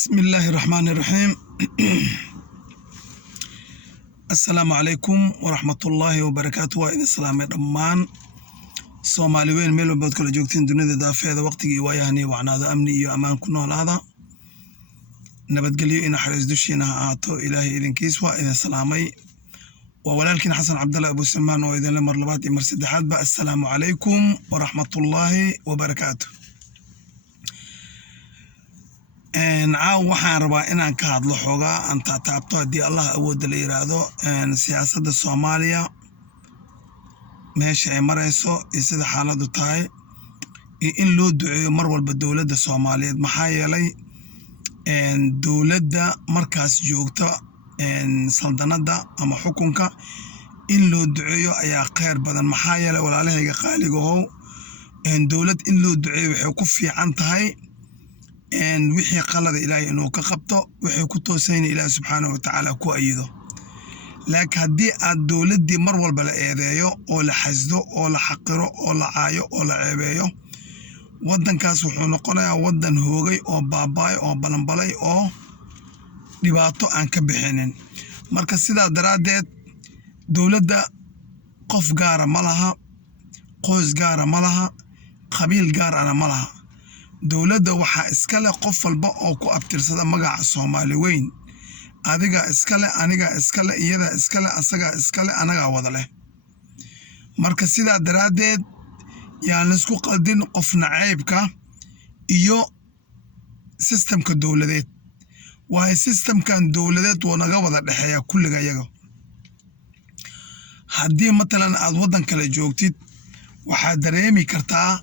بسم الله الرحمن الرحيم. السلام عليكم ورحمة الله وبركاته. وإذا السلام الرحمن سومالي وين ميلو بود كل جوكتين دنيا دافع هذا وقت وياهني وعنا هذا أمني iyo أمان كنا هذا nabadgelyo in xariis dushiina ha ahaato ilaahay idinkiis waa idin salaamay waa walaalkiin xasan cabdulla abu salmaan oo idin la mar labaad iyo mar saddexaad ba assalaamu calaykum waraxmatullaahi wabarakaatu. caaw waxaan rabaa inaan ka hadlo xoogaa aan taataabto haddii allah awoodda la yiraahdo siyaasadda soomaaliya meesha ay marayso iyo sida xaaladdu tahay iyo in loo duceeyo mar walba dowladda soomaaliyeed maxaa yeelay dowladda markaas joogta saldanada ama xukunka in loo duceeyo ayaa khayr badan maxaa yeelay walaalahayga qaaligahow dowlad in loo duceeyo waxay ku fiican tahay wixii qalada ilaahay inuu ka qabto waxay ku toosayna ilaahay subxaanahu watacaala ku ayido laakiin haddii aad dowladdii mar walba la eedeeyo oo la xasdo oo la xaqiro oo la caayo oo la ceebeeyo waddankaas wuxuu noqonayaa waddan hoogay oo baaba'ay oo balanbalay oo dhibaato aan ka bixinin marka sidaa daraaddeed dowladda qof gaara ma laha qoys gaara ma laha qabiil gaar ana ma laha dowladda waxaa iska leh qof walba oo ku abtirsada magaca soomaali weyn adiga iska leh aniga iska leh iyada iska leh asagaa iska leh anagaa wada leh marka sidaa daraaddeed yaan laisku qaldin qof nacaybka iyo sistemka dowladeed waayo sistemkan dowladeed wuu naga wada dhexeeya kulliga yaga haddii matalan aad waddan kale joogtid waxaad dareemi kartaa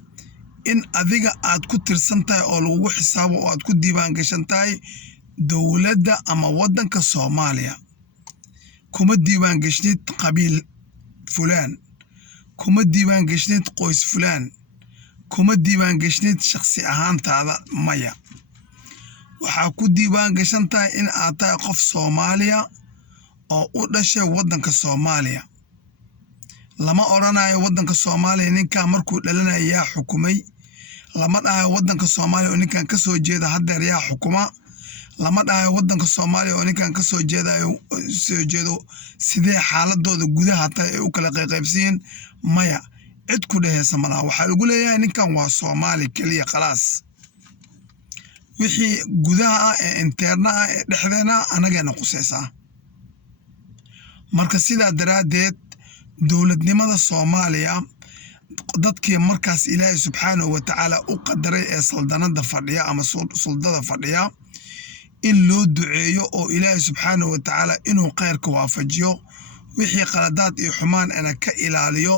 in adiga aad ku tirsan tahay oo lagugu xisaabo oo aad ku diiwaan gashan tahay dowladda ama waddanka soomaaliya kuma diiwaan gashnid qabiil fulaan kuma diiwaan gashnid qoys fulaan kuma diiwaan gashnid shakhsi ahaantaada maya waxaa ku diiwaan gashan tahay in aad tahay qof soomaaliya oo u dhashay waddanka soomaaliya lama odhanayo waddanka soomaaliya ninkaa markuu dhalanayo yaa xukumay lama dhahayo waddanka soomaaliya oo ninkan ka soo jeeda haddeer yaa xukuma lama dhahayo waddanka soomaaliya oo ninkan ka soo jeedo sidee xaaladooda gudaha tahay ay u kala qaybsiin maya cid ku dheheysa malaha waxaa lagu leeyahay ninkan waa soomaali keliya khalaas wixii gudaha ah ee interna ah ee dhexdeena anageena qusaysaa marka sidaa daraaddeed dowladnimada soomaaliya dadkii markaas ilaahay subxaanahu watacaala u qadaray ee saldanada fadhiya ama suldada fadhiya in loo duceeyo oo ilaahay subxaanahu watacaala inuu khayrka waafajiyo wixii qaladaad iyo xumaan ana ka ilaaliyo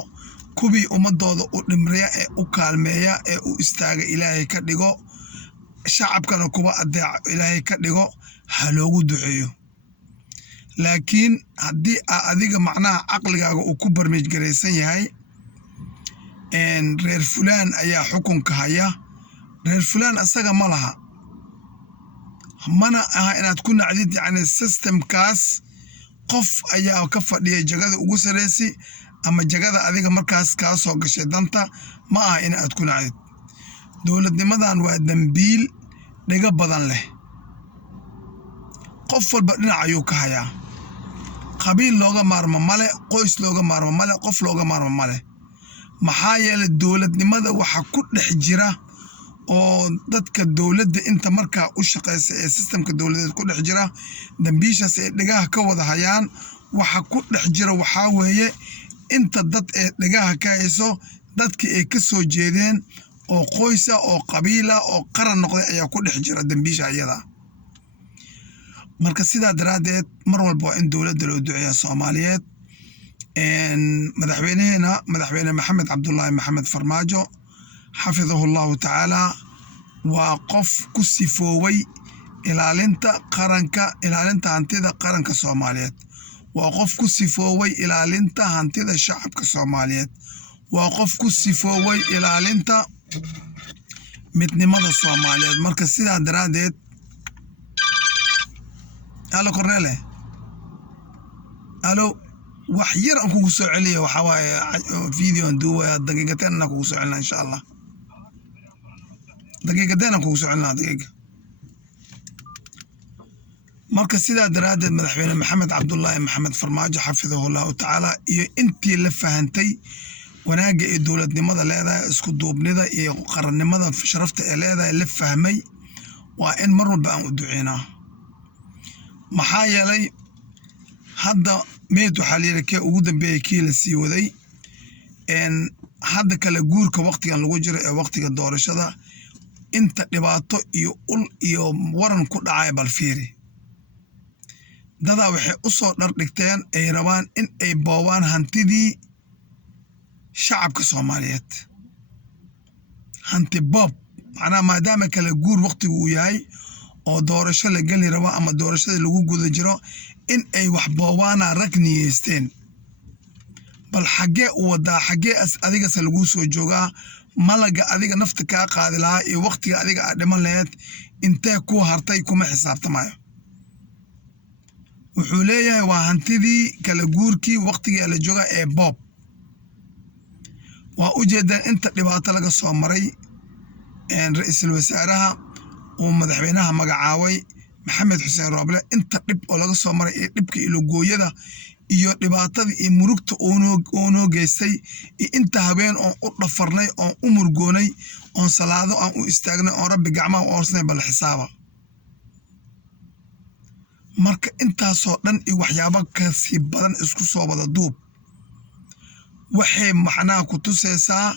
kubii ummadooda u dhimriya ee u kaalmeeya ee u istaaga ilaahay ka dhigo shacabkana kuba adeeca ilaahay ka dhigo ha loogu duceeyo laakiin haddii adiga macnaha caqligaaga uu ku barmiijgaraysan yahay reer fulaan ayaa xukunka haya reer fulaan asaga ma laha mana aha inaad ku nacdid yacni sistemkaas qof ayaa ka fadhiya jagada ugu sareysi ama jagada adiga markaas kaa soo gashay danta ma aha in aad ku nacdid dowladnimadan waa dambiil dhiga badan leh qof walba dhinac ayuu ka hayaa qabiil looga maarmo male qoys looga maarmo male qof looga maarmo male maxaa yeelay dowladnimada waxa ku dhex jira oo dadka dowladda inta markaa u shaqaysa ee sistemka dowladeed ku dhex jira dambiishaas ee dhigaha ka wada hayaan waxa ku dhex jira waxaa weeye inta dad ee dhigaha ka hayso dadkii ay ka soo jeedeen oo qoysa oo qabiila oo qaran noqday ayaa ku dhex jira dambiisha iyada marka sidaa daraaddeed mar walba waa in dowladda loo duceeya soomaaliyeed madaxweyne maxamed cabdullaahi maxamed farmaajo xafidahu llahu tacaala waa qof ku sifooway ilaalinta hantida qaranka soomaaliyeed waa qof ku sifooway ilaalinta hantida shacabka soomaaliyeed waa qof ku sifooway ilaalinta midnimada soomaaliyeed marka sidaa daraaddeed alo korneele alo wax yar aan kugu soo celiya waxaa waaye video aan duubaya daqiiqateen anaa kugu soo celina insha allah daqiiqateen aan kugu soo celinaa daqiiqa marka sidaa daraaddeed madaxweyne maxamed cabdullaahi maxamed farmaajo xafidahullahu tacaala iyo intii la fahantay wanaagga ee dowladnimada leedahay isku duubnida iyo qarannimada sharafta ee leedahay la fahmay waa in mar walba aan u duceynaa maxaa yeelay hadda meed waxaa layidhi kee ugu dambeeyay kii la sii waday hadda kale guurka waqtigan lagu jiro ee waqtiga doorashada inta dhibaato iyo ul iyo waran ku dhacay bal fiiri dadaa waxay u soo dhardhigteen ay rabaan in ay boobaan hantidii shacabka Soomaaliyeed hanti boob macnaha maadaama kale guur waqtigu uu yahay oo doorasho la geli rabo ama doorashada lagu guda jiro in ay wax boobaana rag niyeysteen bal xagee u wadaa xagee adigase lagu soo joogaa malaga adiga nafta kaa qaadi lahaa iyo waqtiga adiga aad dhiman lahayd intee ku hartay kuma xisaabtamayo wuxuu leeyahay waa hantidii kala guurkii waqtigii la jooga ee boob waa u jeedaan inta dhibaato laga soo maray ra'iisul wasaaraha oo madaxweynaha magacaabay maxamed xuseen rooble inta dhib oo laga soo maray ee dhibka ilo gooyada iyo dhibaatada iyo murugta oo noo geystay iyo inta habeen oo u dhafarnay oo u murgoonay oo salaado aan u istaagnay oo rabbi gacmaha u oorsnay bal xisaaba marka intaasoo dhan iyo waxyaabo kasii badan isku soo wada duub waxay macnaha ku tusaysaa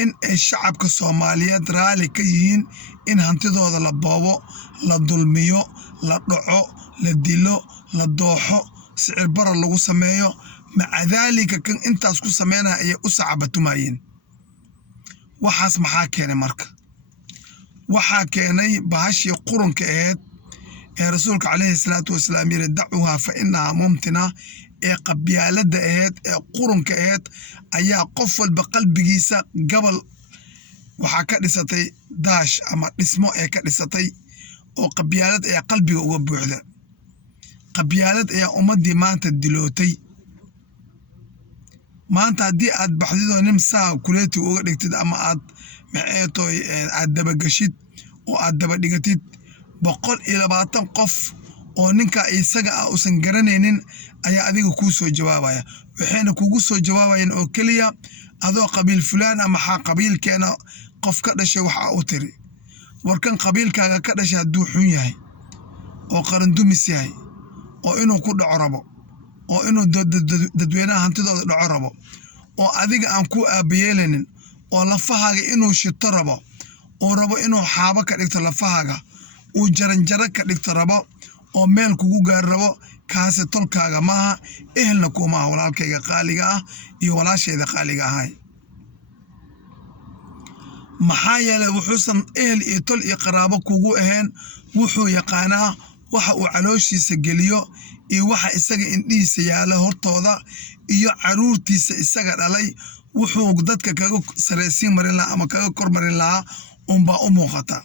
in ay shacabka Soomaaliyeed raali ka yihiin in hantidooda la boobo la dulmiyo la dhaco la dilo la dooxo sicir barar lagu sameeyo maca daalika kan intaas ku sameynaya ayay u sacabatumayeen waxaas maxaa keenay marka waxaa keenay bahashii qurunka ahayd ee rasuulka calayhi salaatu wasalaam yiri dacuha fa innaha mumtina ee qabyaalada ahayd ee qurunka ahayd ayaa qof walba qalbigiisa gabal waxaa ka dhisatay daash ama dhismo ee ka dhisatay oo qabyaalad ayaa qalbiga uga buuxda qabyaalad ayaa ummadii maanta dilootay maanta haddii aad baxdido nin saa kuleeti uga dhigtid ama aad maxeetoy aad dabagashid oo aad daba dhigatid 120 qof oo ninka isaga ah uusan garanaynin ayaa adiga ku soo jawaabaya waxayna kugu soo jawaabayeen oo kaliya adoo qabiil fulaan ama qabiilkeena qof ka dhashay waxa uu tiri warkan qabiilkaaga ka dhashay hadduu xun yahay oo qaran dumis yahay oo inuu ku dhaco rabo oo inuu dadweynaha hantidooda dhaco rabo oo adiga aan ku aabayeelanin oo lafahaaga inuu shito rabo oo rabo inuu xaabo ka dhigto lafahaaga uu jaranjaro ka dhigto rabo oo meel kugu gaar rabo kaasi tolkaaga maaha ehelna kuma aha walaalkayga qaaliga ah iyo walaashayda qaaliga ahay maxaa yeelay wuxuusan ehel iyo tol iyo qaraabo kugu ahayn wuxuu yaqaanaa waxa uu calooshiisa geliyo iyo waxa isaga indhihiisa yaala hortooda iyo caruurtiisa isaga dhalay wuxuu dadka kaga sareysiin marin lahaa ama kaga kormarin lahaa unbaa u muuqata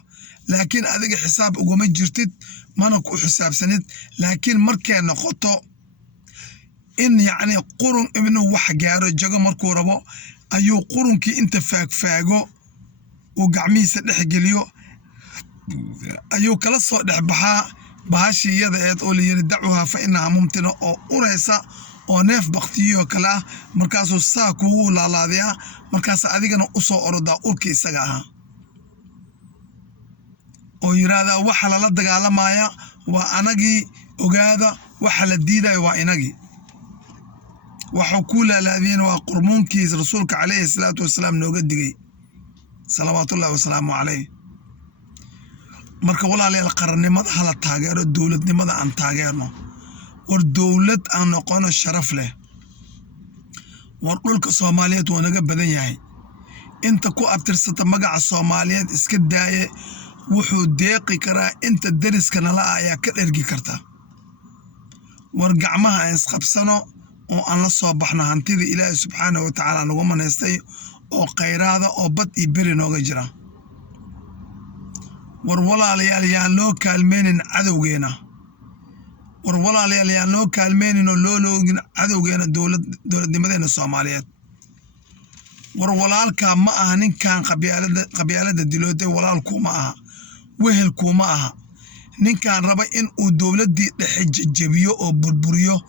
laakiin adiga xisaab uguma jirtid mana ku xisaabsanid laakiin markay noqoto in yacni qurun inuu wax gaaro jago markuu rabo ayuu qurunkii inta faagfaago uu gacmihiisa dhex geliyo ayuu kala soo dhex baxaa bahashii iyada eed oo la yiri dacuha fa innaha mumtina oo uraysa oo neef baktiyo kala markaasuu saa kugu laalaadiyaa markaas adigana u soo orodaa urkii isaga ahaa oo yiraahda waxa la dagaalamaya waa anagii ogaada waxa la diiday waa inagii waxa ku laalaadeen waa qurmuunkiisa rasuulka calayhi salaatu wasalaam nooga digay salawaatullaahi wasalaamu calayhi marka walaalayaal qarannimada hala taageero dowladnimada aan taageerno war dowlad aan noqono sharaf leh war dhulka Soomaaliyeed waa naga badan yahay inta ku abtirsata magaca Soomaaliyeed iska daaye wuxuu deeqi karaa inta dariska nala ayaa ka dhergi karta war gacmaha aan isqabsano oo aan la soo baxno hantida Ilaahay subxaanahu wa ta'aala nagu maneystay oo khayraada oo bad iyo beri nooga jira war walaalayaal yaan loo kaalmeynin cadowgeena war walaalayaal yaan loo kaalmeynin oo loo loogin cadowgeena dowladnimadeena Soomaaliyeed war walaalka ma aha ninkan qabyaalada dilootay walaalku ma aha wehelku ma aha ninkan raba in uu dowladdii dhexe jabiyo oo burburiyo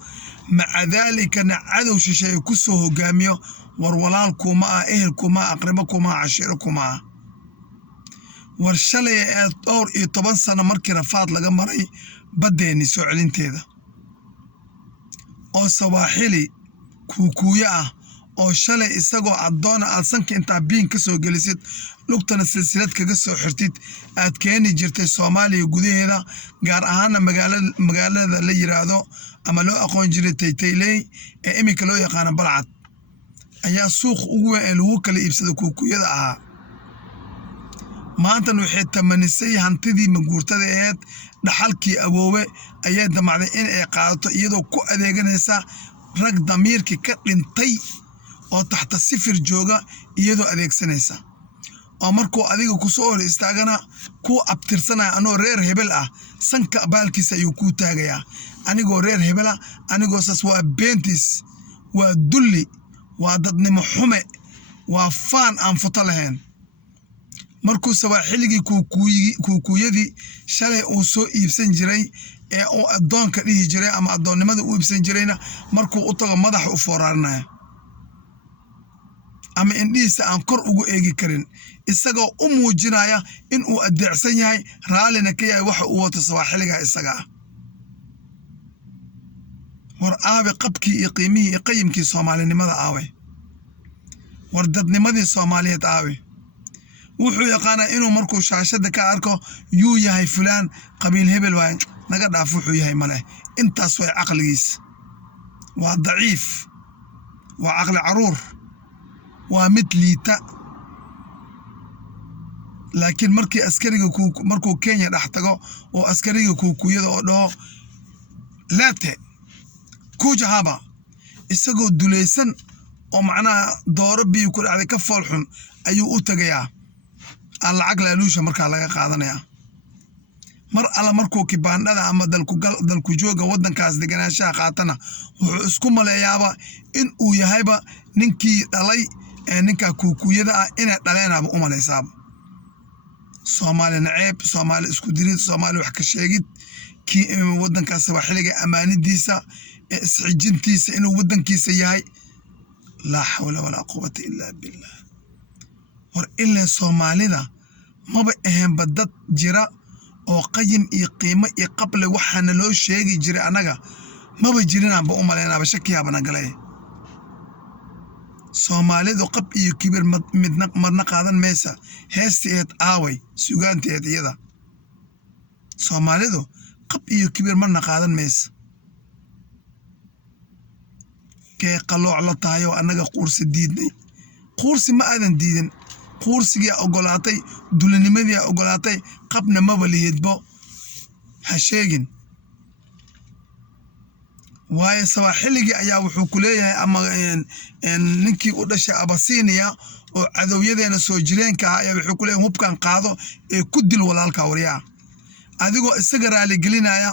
maca daalikana cadow shisheeye ku soo hogaamiyo war walaal kuma ah ehel kuma ah aqribo kuma ah cashiiro kuma ah war shalay ee 12 sano markii rafaad laga maray baddeeni soo celinteeda oo sawaaxili kuukuuya ah oo shalay isagoo addoona aad sanka intaa biin ka soo gelisid lugtana silsilad kaga soo xirtid aad keeni jirtay Soomaaliya gudaheeda gaar ahaan magaalada la yiraahdo ama loo aqoon jiray Taytayley ee imika loo yaqaan Balcad ayaa suuq ugu weyn ee lagu kala iibsado kuukuyada ahaa maanta waxay tamanisay hantidii maguurtada ahayd dhaxalkii awoowe ayaa damacday in ay qaadato iyadoo ku adeeganaysa rag damiirkii ka dhintay oo taxta sifir jooga iyadoo adeegsanaysa oo markuu adiga ku soo hor istaagana ku abtirsanaya anoo reer hebel ah sanka baalkiisa ayuu ku taagayaa anigoo reer hebel ah anigoo sas waa beentis waa dulli waa dadnimo xume waa faan aan futa lahayn markuu sawaaxiligii kuukuyadii shalay uu soo iibsan jiray ee uu addoonka dhihi jiray ama addoonnimada u iibsan jirayna markuu u tago madaxa u fooraarinaya ama indhihiisa aan kor ugu eegi karin isagoo u muujinaya in uu adeecsan yahay raallina ka yahay waxa uu wato sawaaxiliga isaga ah war aabe qabkii iyo qiimihii iyo qayimkii soomaalinimada aawe war dadnimadii Soomaaliyeed aawe wuxuu yaqaanaa inuu markuu shaashada ka arko yuu yahay fulaan qabiil hebel waay naga dhaaf wuxuu yahay male intaas way caqligiis waa daciif waa caqli caruur waa mid liita laakiin markii askariga markuu Kenya dhex tago oo askariga kuukuyada oo dhaho laate kujahaba isagoo dulaysan oo macnaha dooro biyo ku dhacday ka foolxun ayuu u tagayaa lacag laaluusha markaa laga qaadanaya mar alla markuu kibaandhada ama dalku jooga waddankaas deganaanshaha qaatana wuxuu isku maleeyaaba in uu yahayba ninkii dhalay ee ninka kuukuyada ah inay dhaleenaba u malaysaaba Soomaali naceeb Soomaali isku dirid Soomaali wax ka sheegid kii waddankaas sawaaxiliga amaanidiisa isxijintiisa inuu waddankiisa yahay laa hawla walaa quwwata illaa billah war ilaa Soomaalida maba ahaanba dad jira oo qayim iyo qiimo iyo qable waxaana loo sheegi jiray anaga maba jirinaanba u maleynaaba shakiyaabana galay Soomaalidu qab iyo kibir midna marna qaadan meesa heesteed aaway sugaanteed iyada Soomaalidu qab iyo kibir marna qaadan meesa kee qalooc la tahayo anaga quursi diidnay quursi ma aadan diidin quursigii ogolaatay dulinimadii ogolaatay qabna maba liyadbo ha sheegin waaye sawaaxiligii ayaa wuxuu ku leeyahay ama ninkii u dhashay Abasiiniya oo cadowyadeena soo jireenka ah ayaa wuxuu ku leeyahay hubkan qaado ee ku dil walaalka waryaa adigoo isaga raali gelinaya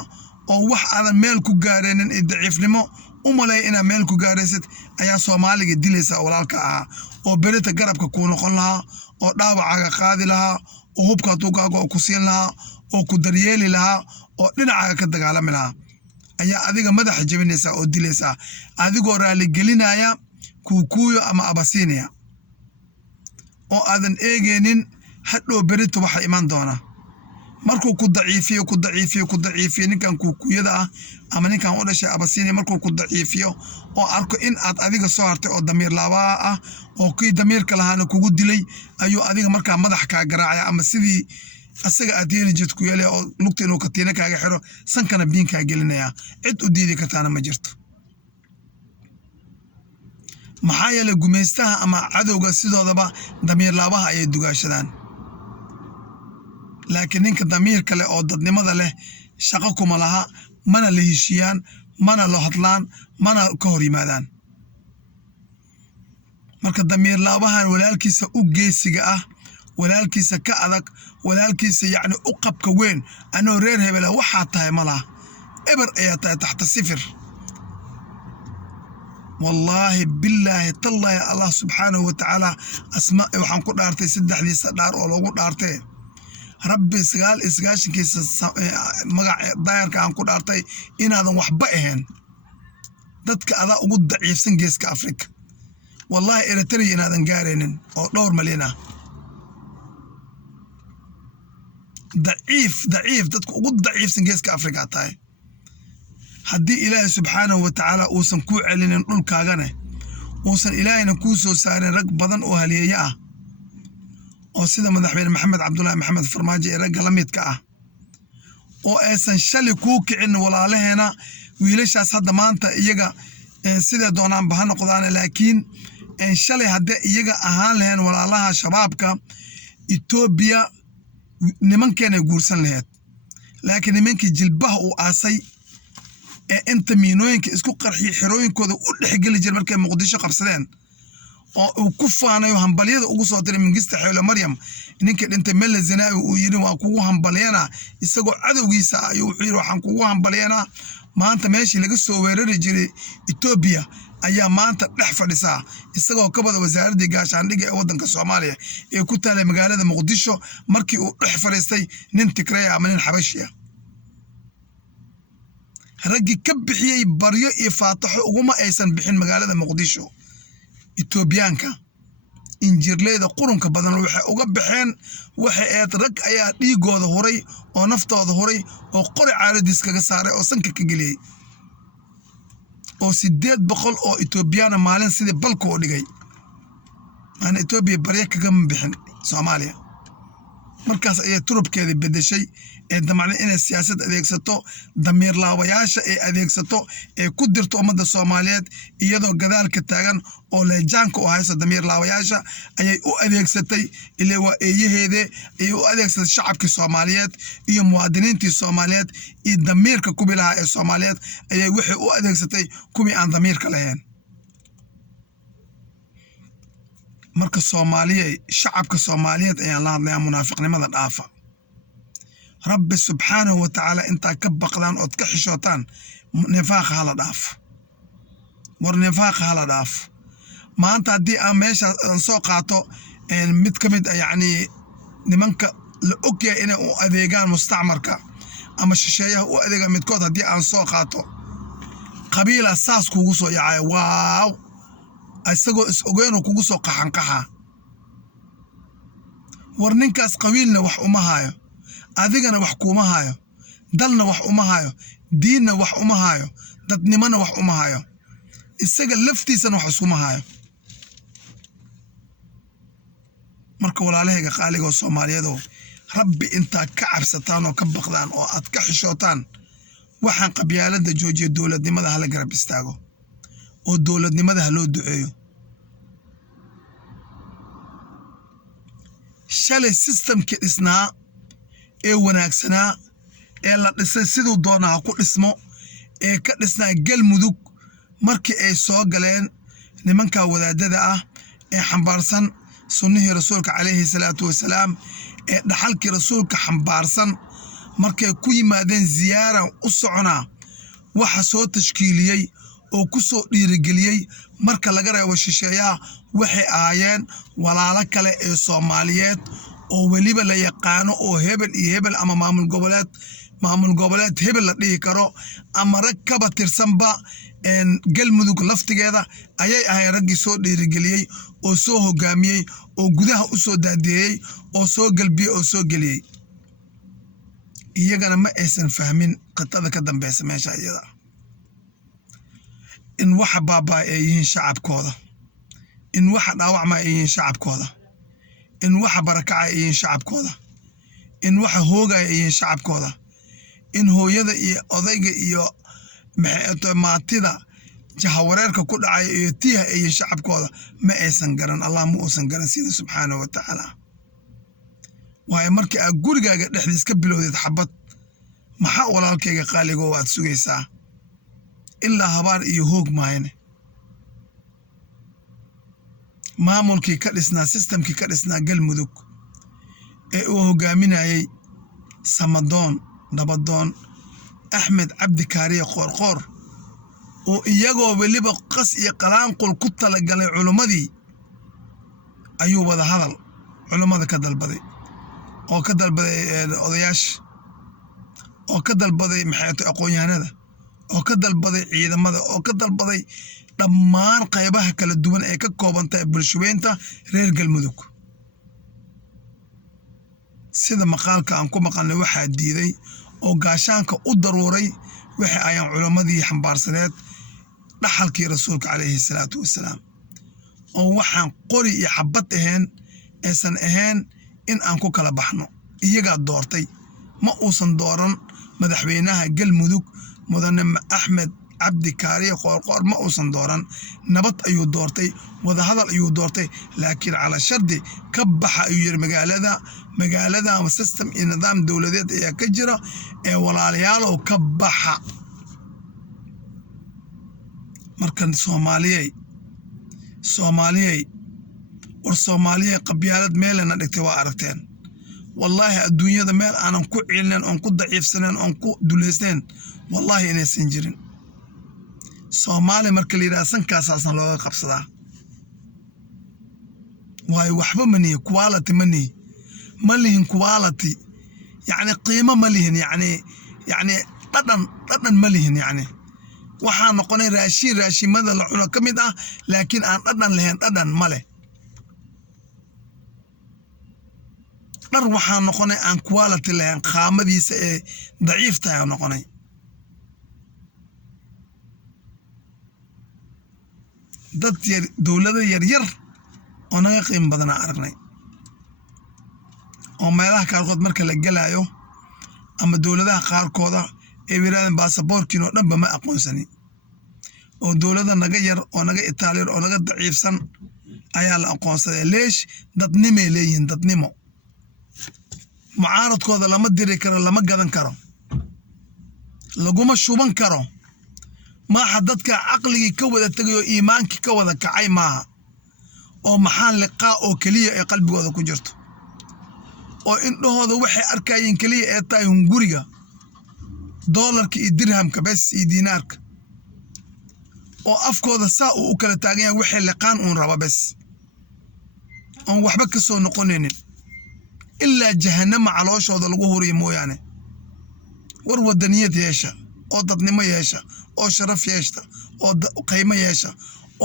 oo wax aadan meel ku gaareenin ee daciifnimo u malay ina meel ku gaaraysid ayaa Soomaaliga dilaysa walaalka ah oo berita garabka ku noqon lahaa oo dhaawacaga qaadi lahaa oo hubka tuugaaga ku siin lahaa oo ku daryeeli lahaa oo dhinacaga ka dagaalami lahaa ayaa adiga madaxa jabinaysa oo dilaysa adigoo raali gelinaya kuukuyo ama Abasiiniya oo aadan eegeenin hadhow berita waxa iman doona markuu ku daciifiyo ninkan kuukuyada ah ama ninkan u dhashay Abasiiniya markuu ku daciifiyo oo arko in aad adiga soo hartay oo damiir laabaa ah oo kii damiirka lahaana kugu dilay ayuu adiga markaa madax ka garaacaya ama sidii asaga aad yeeli jid ku yeelay oo lugta inuu katiina kaaga xiro sankana biin kaa gelinaya cid u diidi kartaana ma jirto maxaa yeelay gumaystaha ama cadowga sidoodaba damiir laabaha ayay dugaashadaan laakiin ninka damiir kale oo dadnimada leh shaqo kuma laha mana la heshiyaan mana la hadlaan mana ka hor yimaadaan marka damiir laabahan walaalkiisa u geesiga ah walaalkiisa ka adag walaalkiisa yacni u qabka weyn anoo reer hebel waxaa tahay malaha eber ayaa tahay taxta sifir والله بالله تالله الله سبحانه وتعالى أسماء وحن كل أرتي سدح لي سدار أو لو كل أرتي rabbi sagaal isgaashinkiisa magac daayarka aan ku dhaartay inaadan waxba ahayn dadka adaa ugu daciifsan geeska Afrika wallahi Eritrea inaadan gaaraynin oo dhowr malyan ah ضعيف dadku ugu daciifsan geeska Afrika tahay haddii Ilaahay subxaanahu wa ta'ala uusan ku celinin dhulkaagana uusan Ilaahayna ku soo saarin rag badan oo haliyeeya ah oo sida madaxweyne Maxamed Cabdullaahi Maxamed Farmaajo ee rag la midka ah oo aysan shali ku kicin walaalaheena wiilashaas hadda maanta iyaga sida doonaan bahan noqdaan laakiin shali hadda iyaga ahaan lahayn walaalaha shabaabka Ethiopia nimankeena guursan lahayd laakiin nimankii jilbaha uu aasay ee inta miinooyinka isku qarxi xirooyinkooda u dhexgali jir markay Muqdisho qabsadeen oo uu ku faanayo hambaliyada ugu soo diray Mingista Xeelo Maryam ninkii dhintay Meel Zinaawi uu yiri waa kugu hambaliyana isagoo cadowgiisa ayuu yiri waxaan kugu hambaliyana maanta meeshii laga soo weerari jiray Ethiopia ayaa maanta dhex fadhisaa isagoo ka wada wasaaradda gaashaandhigga ee wadanka Soomaaliya ee ku taalay magaalada Muqdisho markii uu dhex fadhiistay nin Tigray ama nin Xabashi ah raggi ka bixiyay baryo iyo faataxo uguma aysan bixin magaalada Muqdisho Ethiopiaanka injirleeda qurunka badan waxay uga baxeen waxay aad rag ayaa dhiigooda horay oo naftooda horay oo qori caaradis kaga saaray oo sanka ka galiyay oo 800 oo Ethiopiana maalin sidii balka u dhigay aan Ethiopia baryo kaga bixin Soomaaliya markaas ay turubkeeda bedeshay ee damacna inay siyaasad adeegsato damiir laawayaasha ay adeegsato ee ku dirto ummadda Soomaaliyeed iyadoo gadaalka taagan oo leejaanka u hayso damiir laawayaasha ayay u adeegsatay ilaa waa eeyaheede ay u adeegsatay shacabka Soomaaliyeed iyo muwaadiniintii Soomaaliyeed iyo damiirka kubilaha ee Soomaaliyeed ayay wixii u adeegsatay kubi aan damiirka lahayn marka Soomaaliyeed shacabka Soomaaliyeed ayaan la hadlayaa munaafiqnimada dhaafa rabbi subxaanahu wa ta'ala inta ka baqdaan oo ka xishootaan nifaaq hala dhaaf war nifaaq hala dhaaf maanta haddii aan meesha soo qaato mid ka mid yani nimanka la ogyahay inay u adeegaan mustacmarka ama shisheeyaha u adeegaan midkood haddii aan soo qaato qabiila saas kugu soo yacay waaw isagoo is ogeeno kugu soo qaxanqaxa war ninkaas qabiilna wax uma hayo adigana wax kuma hayo dalna wax uma hayo diinna wax uma hayo dadnimana wax uma hayo isaga laftiisana wax iskuma hayo marka walaalahayga qaaliga Soomaaliyeed rabbi inta ka cabsataan oo ka baqdaan oo aad ka xishootaan waxaan qabyaalada joojiyo dawladnimada hala garab istaago oo dawladnimada loo duceeyo shalay systemkii dhisnaa ee wanaagsanaa ee la dhisay sidoo doonaa ku dhismo ee ka dhisnaa galmudug markii ay soo galeen nimanka wadaadada ah ee xambaarsan sunnihii rasuulka calayhi salaatu wasalaam ee dhaxalkii rasuulka xambaarsan markay ku yimaadeen ziyaara u soconaa waxa soo tashkiiliyay oo ku soo dhiirigeliyay marka laga reebo shisheeyaha waxay ahaayeen walaalo kale ee Soomaaliyeed oo waliba la yaqaano oo hebel iyo hebel ama maamul goboleed hebel la dhihi karo ama rag kaba tirsanba galmudug laftigeeda ayay ahay raggii soo dhiirigeliyay oo soo hogaamiyay oo gudaha u soo daadeeyay oo soo galbiyay oo soo geliyay iyagana ma aysan fahmin qatada ka dambaysa meesha iyada in waxa baabaa ay yihiin shacabkooda in waxa dhaawacma ay yihiin shacabkooda in waxa barakaca ay yihiin shacabkooda in waxa hoogaya ay yihiin shacabkooda in hooyada iyo odayga iyo maatida jahawareerka ku dhacay iyo tiha ay yihiin shacabkooda ma aysan garan Allah ma uusan garan sida subxaanahu wa ta'ala waayo markii aad gurigaaga dhexdiis ka bilowdeed xabad maxaa walaalkayga qaaliga waad sugaysaa ilaa habaar iyo hoog maayne maamulkii ka dhisnaa systemkii ka dhisnaa galmudug ee uu hogaaminayay Samadoon Nabadoon Axmed Cabdi Kaariye Qoorqoor oo iyagoo waliba qas iyo qalaanqul ku talagalay culimadii ayuu wada hadal culimada ka dalbaday oo ka dalbaday odayaasha oo ka dalbaday maxay tahay aqoon-yahanada oo ka dalbaday ciidamada oo ka dalbaday dhammaan qaybaha kala duwan ee ka kooban tahay bulshadeynta reer galmudug sida maqaalka aan ku maqalnay waxaa diiday oo gaashaanka u daruuray wixii ayaan culimmadii xambaarsaneed dhaxalkii rasuulka calayhi salaatu wasalaam oo waxaan qori iyo xabad ahayn aysan ahayn in aan ku kala baxno iyagaa doortay ma uusan dooran madaxweynaha galmudug mudane axmed cabdi kaariye qoorqoor ma uusan dooran nabad ayuu doortay wadahadal ayuu doortay laakiin cala shardi ka baxa ayuu yiri magaalada ama system iyo nidaam dowladeed ayaa ka jira ee walaalayaalow ka baxa markan soomaaliyey war soomaaliyey qabyaalad meelana dhigtay waa aragteen wallaahi adduunyada meel aanan ku cilnayn oon ku daciifsanayn oon ku duleysnayn wallaahi inaysan jirin soomaali marka la yidhaha sankaasaasna looga qabsadaa waayo waxba ma nihi quality ma nihi ma lihin quality yacni qiimo ma lihin yacni dhadhan ma lihin yacni waxaa noqonay raashimada la cuno ka mid ah laakiin aan dhadhan lahayn dhadhan ma leh dhar waxaa noqonay aan quality lahayn qaamadiisa ee daciiftahay aa noqonay dad dowlada yaryar oo naga qiimo badanaa aragnay oo meelaha qaarkood marka la gelaayo ama dowladaha qaarkooda ee yiraahdeen baasaboorkiin oo dhanba ma aqoonsani oo dowlada naga yar oo naga Itaaliyaan oo naga daciifsan ayaa la aqoonsaday leesh dadnimay leeyihiin dadnimo mucaaradkooda lama diri karo lama gadan karo laguma shuban karo maaha dadka aqligii ka wada tagayo iimaankii ka wada kacay maaha oo maxaan liqaa oo kaliya ee qalbigooda ku jirto oo indhahooda waxay arkayeen kaliya ee tahay hunguriga doolarka iyo dirhamka bes iyo diinaarka oo afkooda saa uu u kala taagan yahay waxay liqaan uun raba bes oon waxba ka soo noqonaynin ilaa jahannama calooshooda lagu huriyo mooyaane war wadaniyad yeesha oo dadnimo yeesha oo sharaf yeeshta oo qiimo yeesha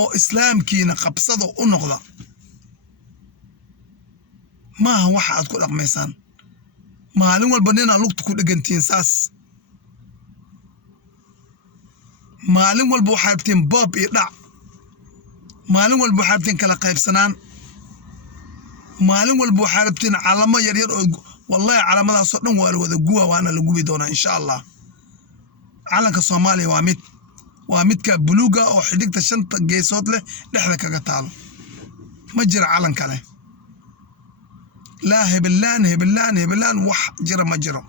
oo islaamkiina qabsado u noqda maaha waxa aad ku dhaqmaysaan maalin walba ninaa lugta ku dhegantiin saas maalin walba waxaa rabtiin boob iyo dhac maalin walba waxaa rabtiin kala qaybsanaan maalin walba waxaa rabtiin calamo yaryar oo wallahi calamadaasoo dhan waa la wada guwa waana la gubi doonaa insha allah calanka soomaaliya waa midka buluuga oo xidigta shanta geesood leh dhexda kaga taalo ma jira calan kale laa hebelaan wax jira ma jiro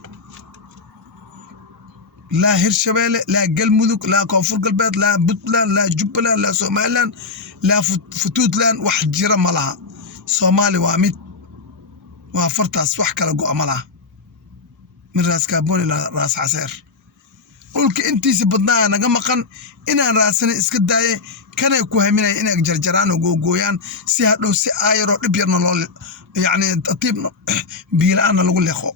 laa hirshabeelle laa galmudug laa koonfur galbeed laa puntland laa jubbaland laa somaliland laa futuutland wax jira ma laha soomaali waa fartaas wax kala go'a ma laha min raas kaaboni ilaa raas caseer dhulka intiisa badnaa naga maqan inaan raasana iska daaye kanay ku haminaya inay jarjaraan oo googooyaan si hadhow si aayaroo dhib yarna loo yacni tatiib biila-aanna lagu leeqo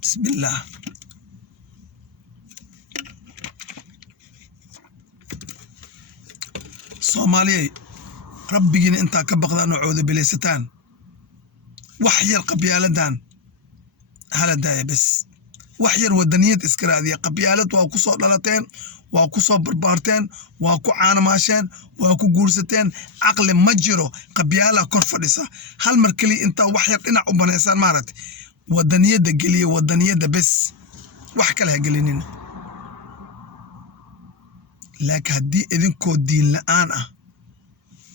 bismillaah soomaaliyey rabbigiina intaa ka baqdaan oo cooda bilaysataan wax yar qabyaaladan hala daaya bes wax yar wadaniyad iska raadiya qabyaalad waa ku soo dhalateen waa ku soo barbaarteen waa ku caanamaasheen waa ku guursateen caqli ma jiro qabyaala kor fadhisa hal mar kaliya intaa wax yar dhinac u banaysaan maaragtay wadaniyadda geliya wadaniyadda bes wax kale ha gelinin laakiin haddii idinkoo diin la-aan ah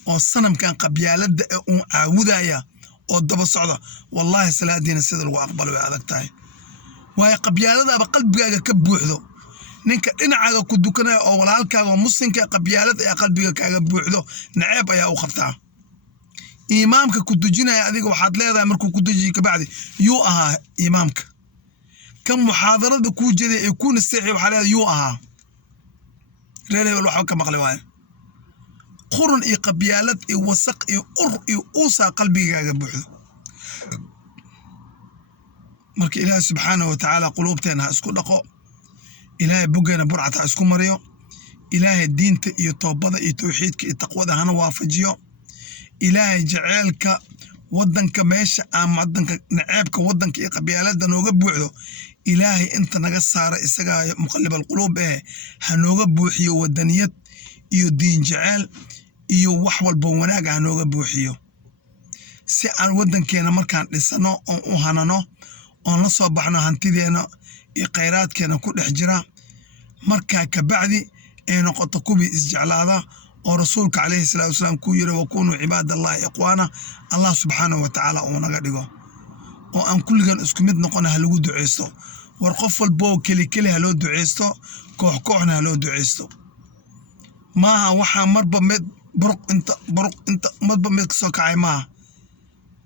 oo sanamkan qabyaaladda ee uun caawudaya oo daba socda wallaahi salaadiina sida lagu aqbalo way adag tahay waayo qabyaaladaaba qalbigaaga ka buuxdo ninka dhinacaaga ku dukanaya oo walaalkaaga oo muslimka qabyaalad ayaa qalbiga kaaga buuxdo naceeb ayaa u qabtaa imaamka ku dujinaya adiga waxaad leedahay markuu ku dujiyo kabacdi yuu ahaa imaamka kan muxaadarada kuu jeeday ee ku nasteexi waxaa leedahay yuu ahaa reer hebel waxba ka maqli waayo qurun iyo qabyaalad iyo wasaq iyo ur iyo uusaa qalbigaaga buuxdo marka ilaahay subxaanahu watacaala quluubteena ha isku dhaqo, ilaahay boggeena burcad ha isku mariyo, ilaahay diinta iyo toobada iyo tawxiidka iyo taqwada hana waafajiyo, ilaahay jaceelka waddanka meesha aan waddanka naceebka waddanka iyo qabyaaladda nooga buuxdo ilaahay inta naga saara isagaa muqallib alquluub ha nooga buuxiyo waddaniyad iyo diin jaceyl iyo wax walba wanaag ha nooga buuxiyo, si aan waddankeena markaan dhisano oon u hanano oon la soo baxno hantideena iyo khayraadkeena ku dhex jira, markaa kabacdi ay noqoto kuwii isjeclaada oo rasuulka calayhi salaatu wasalaam ku yiri wakunuu cibaadallahi ikhwaana, allah subxaanahu watacaala uu naga dhigo oo aan kulligan isku mid noqona ha lagu duceysto. war qof walbo keli ha loo duceysto, kooxna ha loo duceysto, maaha waxaa marba mid buruq inta marba mid ka soo kacay maaha.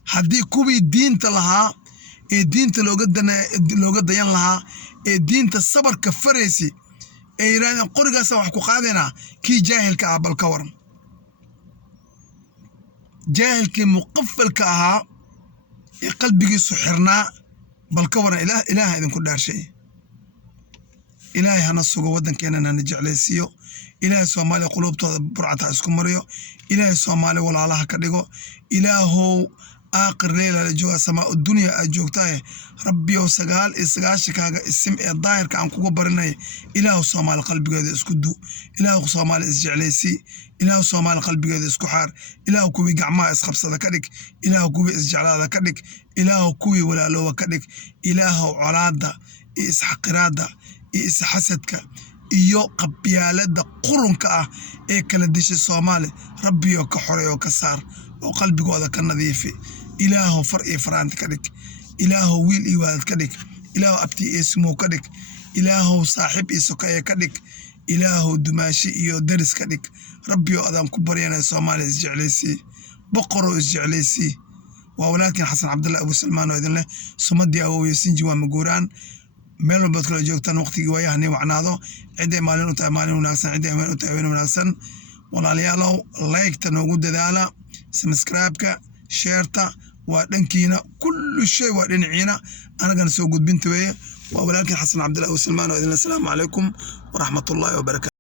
haddii kuwii diinta lahaa ee diinta looga dayan lahaa ee diinta sabarka faraysi ay yiraahdeen qorigaasa wax ku qaadeenaa, kii jaahilka ah bal ka waran, jaahilkii muqafalka ahaa ee qalbigiisu xirnaa bal ka waran. ilaaha idinku dhaarshay, ilaahay hana sugo waddankeenana hana jeclaysiiyo, ilaahay soomaaliya quluubtooda burcad ha isku mariyo, ilaahay soomaaliya walaalaha ka dhigo, ilaahow آخر ليلة جوا سماء الدنيا أجوكتاه ربي وسجال إسقاش كاجا اسم الظاهر كان كوكو برناي إله صومال قلبي قد إسكدو إله صومال إسجعليسي إله صومال قلبي قد إسكحار إله كوي جماعة إسخبص ذكرك إله كوي إسجعلا ذكرك إله كوي ولا لو ذكرك إله عرادة إسحق رادة إسحسدك iyo qabyaalada qurunka ah ee kala dishay Soomaali rabbiyo ka xoreeyo ka saar oo qalbigooda ka nadiifi. ilaahu far iyo faraant ka dhig, ilaahu wiil iyo waalid ka dhig, ilaahu abti iyo ismo ka dhig, ilaahu saaxiib iyo sokaya ka dhig, ilaahu dumaashi iyo daris ka dhig. rabbiyo adan ku baryanay Soomaali isjeclaysi boqoro isjeclaysi. waa walaalkeen xasan cabdulla abu salmaan oo idin leh sumadii awooyo sinji waa maguuraan meel walba kala joogtaan waqtigii waayahani wacnaado ciday maalin u tahay maalin wanaagsan, ciday maalin u tahay maalin wanaagsan. walaalayaalow like-ta noogu dadaala, subscribe-ka, share-ta waa dhankiina, kullu shay waa dhinaciina, anagana soo gudbinta weeye. waa walaalkeen xasan cabdulla abu salmaan oo idin leh. assalaamu calaykum waraxmatullaahi wabarakaatu.